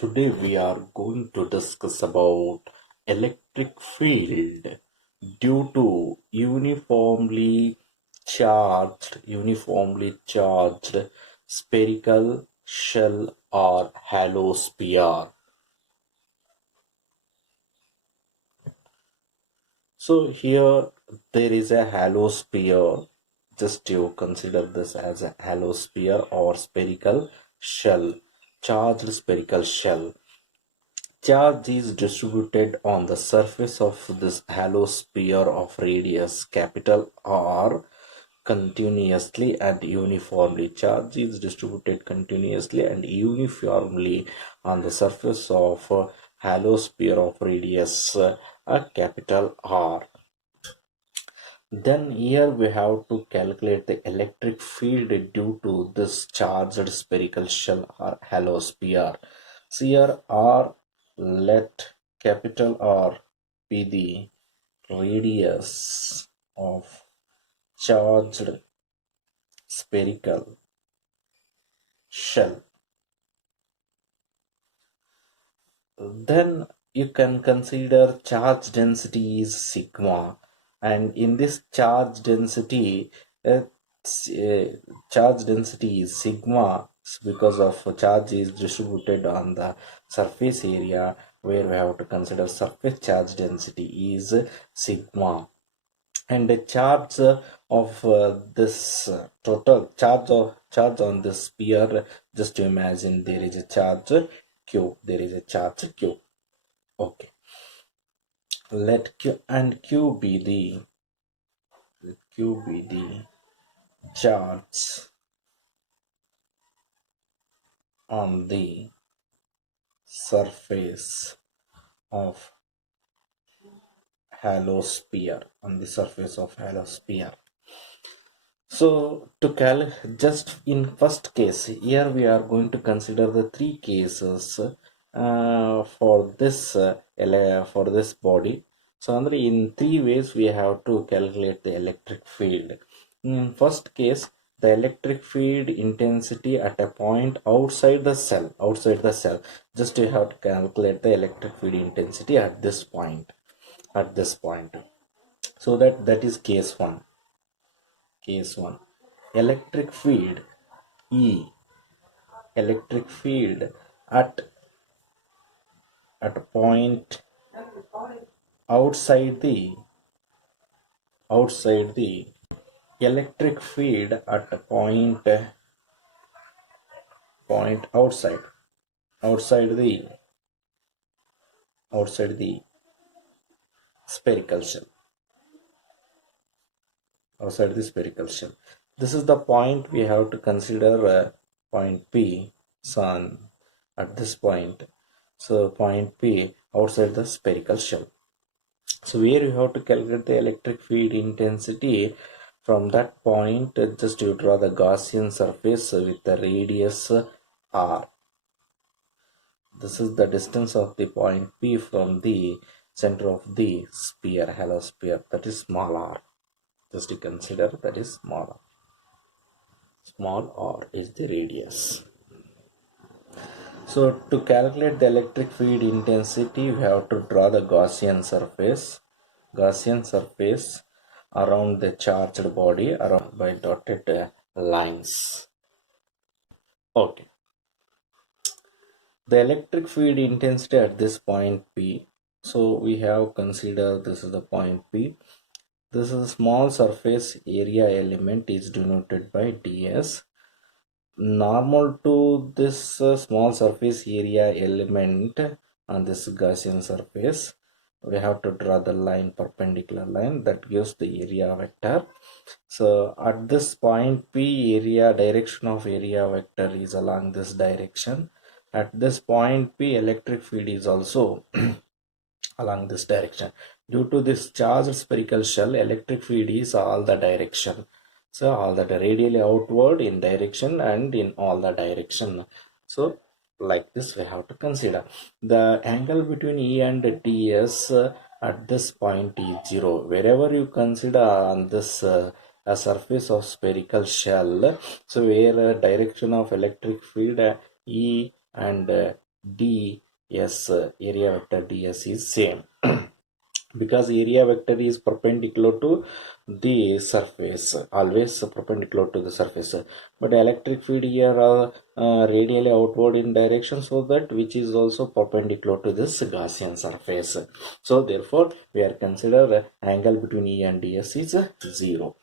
Today we are going to discuss about electric field due to uniformly charged spherical shell or hollow sphere. So here there is a hollow sphere. Just you consider this as a hollow sphere or spherical shell, charged spherical shell. Charge is distributed on the surface of this hollow sphere of radius capital R continuously and uniformly. Charge is distributed continuously and uniformly on the surface of a hollow sphere of radius capital R. Then here we have to calculate the electric field due to this charged spherical shell or hollow sphere. So here R, let capital R be the radius of charged spherical shell. Then you can consider charge density is sigma, and in this uh, charge density is sigma because of charge is distributed on the surface area, where we have to consider surface charge density is sigma, and the charge of this total charge on this sphere. Just to imagine there is a charge q, okay. Let q be the charge on the surface of hollow sphere, So just in first case, here we are going to consider the three cases for this body. So in three ways we have to calculate the electric field. In first case, the electric field intensity at a point outside the cell. Just you have to calculate the electric field intensity at this point. So that is case one. Electric field E, at a point outside the electric field at a point outside the spherical shell. This is the point we have to consider, point P, sun, at this point. So point P outside the spherical shell. So where you have to calculate the electric field intensity. From that point, just you draw the Gaussian surface with the radius R. This is the distance of the point P from the center of the sphere, hollow sphere, that is small r. Just to consider that is small r. Small r is the radius. So to calculate the electric field intensity, we have to draw the Gaussian surface around the charged body around by dotted lines. Okay. The electric field intensity at this point P. So we have considered this is the point P. This is a small surface area element is denoted by ds. Normal to this small surface area element on this Gaussian surface, we have to draw the line, perpendicular line, that gives the area vector. So at this point P, direction of area vector is along this direction. At this point P, electric field is also along this direction. Due to this charged spherical shell, electric field is all the direction. So all that radially outward in direction and in all the direction. So like this we have to consider. The angle between E and ds at this point is 0. Wherever you consider on this a surface of spherical shell, so where direction of electric field E and ds, area vector ds is same. Because area vector is perpendicular to the surface, always perpendicular to the surface, but electric field here are radially outward in direction, so that which is also perpendicular to this Gaussian surface. So therefore we are consider angle between E and ds is 0.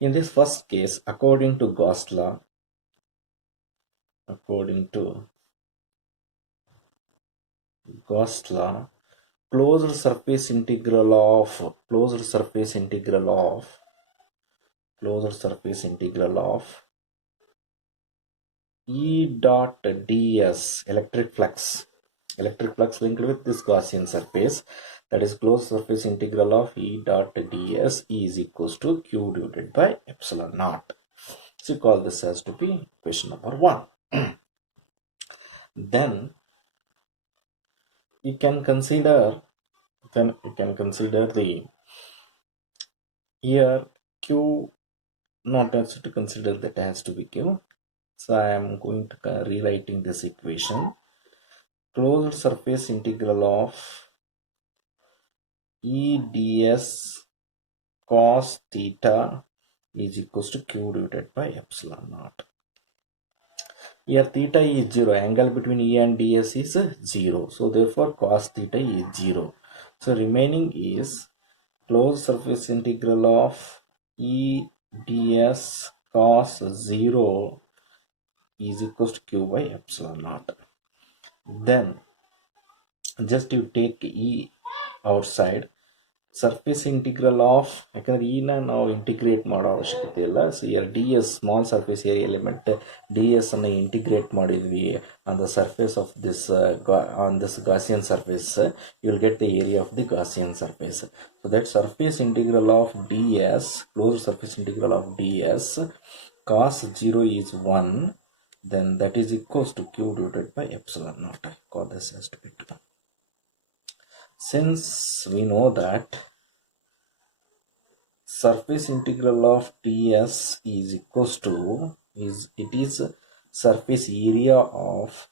In this first case, according to Gauss law, according to Gauss law, closed surface integral of E dot ds, electric flux linked with this Gaussian surface, that is closed surface integral of E dot ds is equals to q divided by epsilon naught. So call this as to be equation number 1. Then you can consider the here q not as to consider that has to be q. So I am going to rewriting this equation. Closed surface integral of E ds cos theta is equals to q divided by epsilon naught. Here theta is 0, angle between E and ds is 0, so therefore cos theta is 0. So remaining is closed surface integral of E ds cos 0 is equals to q by epsilon naught. Then just you take E outside, surface integral of ಯಾಕಂದ್ರೆ E ನ ನಾವು integrate ಮಾಡೋ ಅವಶ್ಯಕತೆ ಇಲ್ಲ. So here ds small surface area element ds ಅನ್ನು integrate ಮಾಡಿದ್ವಿ on the surface of this on this Gaussian surface, you will get the area of the Gaussian surface. So that surface integral of ds, closed surface integral of ds cos 0 is 1, then that is equals to q divided by epsilon naught. I call this as to be 2. Since we know that surface integral of ds is equals to it is surface area of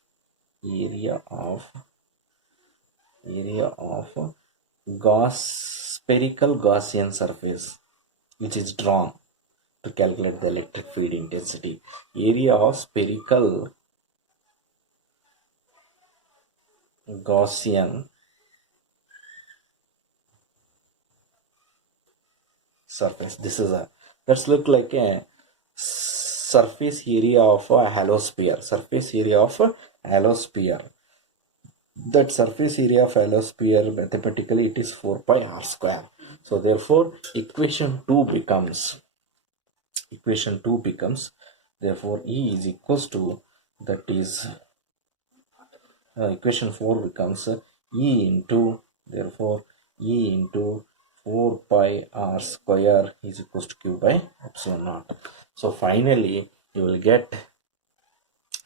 spherical Gaussian surface which is drawn to calculate the electric field intensity. Area of spherical Gaussian surface. This is let's look like a surface area of a halosphere. That surface area of halosphere, mathematically it is 4 pi r square. So therefore equation 2 becomes therefore E is equals to, that is equation 4 becomes E into 4 pi r square is equals to q by epsilon naught. So finally you will get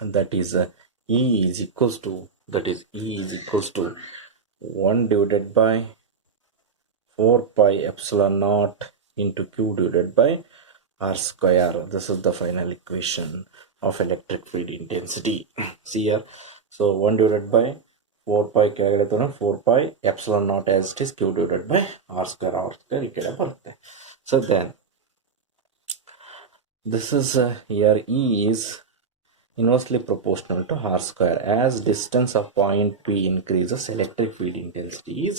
that is E is equals to 1 divided by 4 pi epsilon naught into q divided by r square. This is the final equation of electric field intensity. See here, so 1 divided by 4 pi 4 pi epsilon naught as it is q divided by r square ಈ ಕಡೆ ಬರುತ್ತೆ. So then this is here E is inversely proportional to r square. As distance of point P increases, electric field intensity is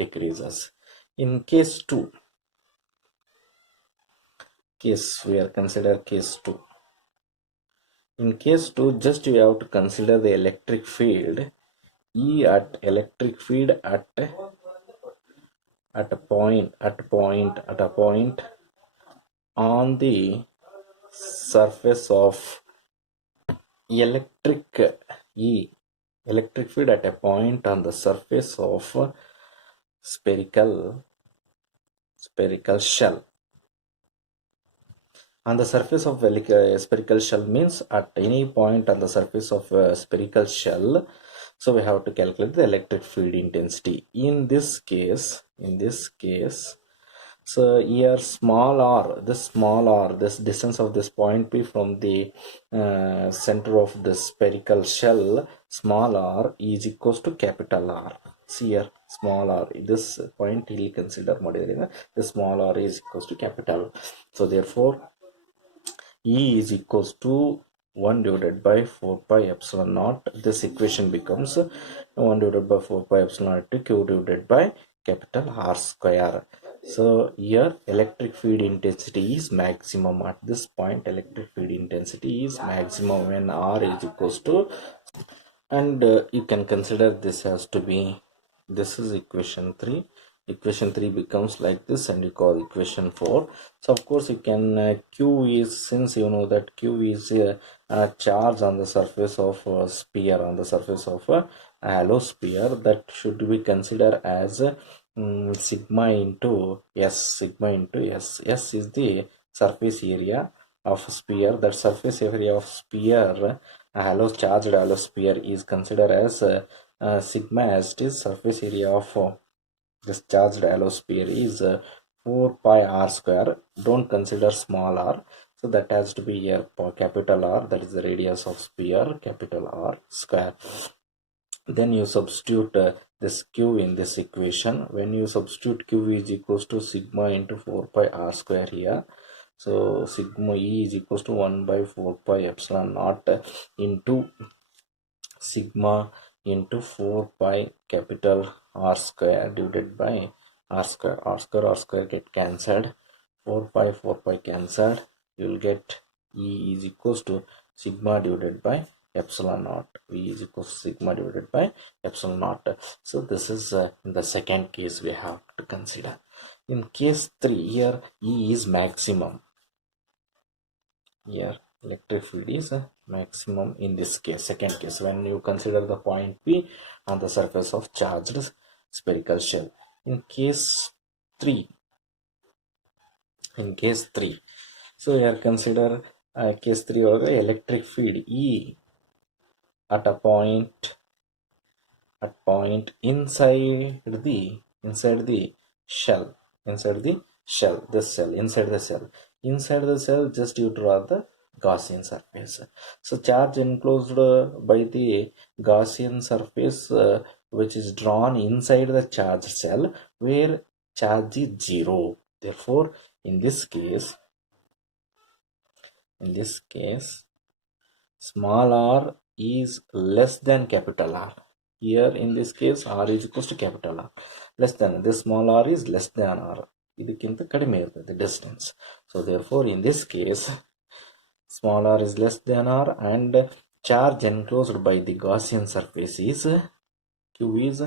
decreases. In case 2, we are consider case 2. In case 2, just you have to consider the electric field E at a point on the surface of electric field at a point on the surface of spherical shell. On the surface of spherical shell means at any point on the surface of a spherical shell. So we have to calculate the electric field intensity. In this case So here small r, this distance of this point P from the center of the spherical shell, small r is equals to capital R. See here, small r, this point will consider model, the small r is equals to capital. So therefore E is equals to 1 divided by 4 pi epsilon naught. This equation becomes 1 divided by 4 pi epsilon naught to q divided by capital R square. So here electric field intensity is maximum at this point. Electric field intensity is maximum when R is equals to, and you can consider this as to be, this is equation 3. Equation 3 becomes like this, and you call equation 4. So of course you can q is, since you know that q is a charge on the surface of a sphere, on the surface of a hollow sphere, that should be considered as sigma into s, sigma into s. S is the surface area of sphere. That surface area of sphere, a hollow charged hollow sphere, is considered as sigma, as it is surface area of this charged hollow sphere is 4 pi r square. Don't consider small r, so that has to be here for capital R, that is the radius of sphere, capital R square. Then you substitute this q in this equation. When you substitute q is equals to sigma into 4 pi r square here, so sigma E is equals to 1 by 4 pi epsilon naught into sigma into 4 pi capital R square divided by R square. R square get cancelled. 4 pi cancelled. You will get E is equals to sigma divided by epsilon naught. V is equals to sigma divided by epsilon naught. So this is in the second case we have to consider. In case 3, here E is maximum. Here electric field is maximum in this case, second case, when you consider the point P on the surface of charged spherical shell. In case 3, so here consider case 3 or electric field E at a point inside the shell, inside the cell, just you draw the Gaussian surface. So charge enclosed by the Gaussian surface which is drawn inside the charged cell where charge is 0. Therefore in this case small r is less than capital R. Here in this case R is equals to capital R. Less than, this small r is less than R. ಇದಕ್ಕಿಂತ ಕಡಿಮೆ ಇರ್ತದೆ distance. So therefore in this case small r is less than R, and charge enclosed by the Gaussian surface is Q is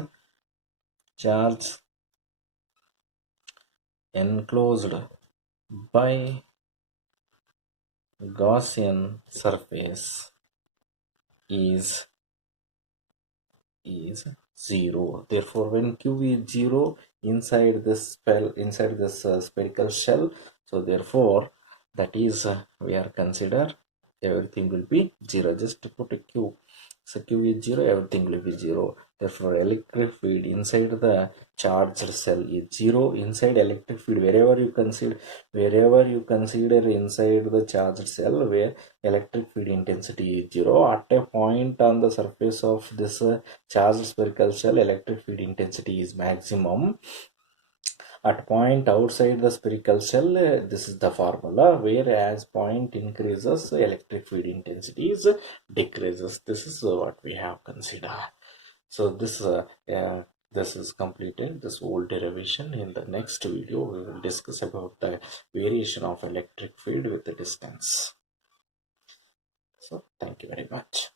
charge enclosed by Gaussian surface is 0. Therefore when Q is 0 inside this spherical shell, so therefore that is we are consider everything will be 0. Just to put a Q, so Q is 0, everything will be 0. Therefore electric field inside the charged cell is 0. Inside electric field, wherever you consider inside the charged cell where electric field intensity is 0, at a point on the surface of this charged spherical shell, electric field intensity is maximum. At point outside the spherical shell, this is the formula, whereas point increases, electric field intensity is decreases. This is what we have considered. So this is completed, this whole derivation. In the next video we will discuss about the variation of electric field with the distance. So thank you very much.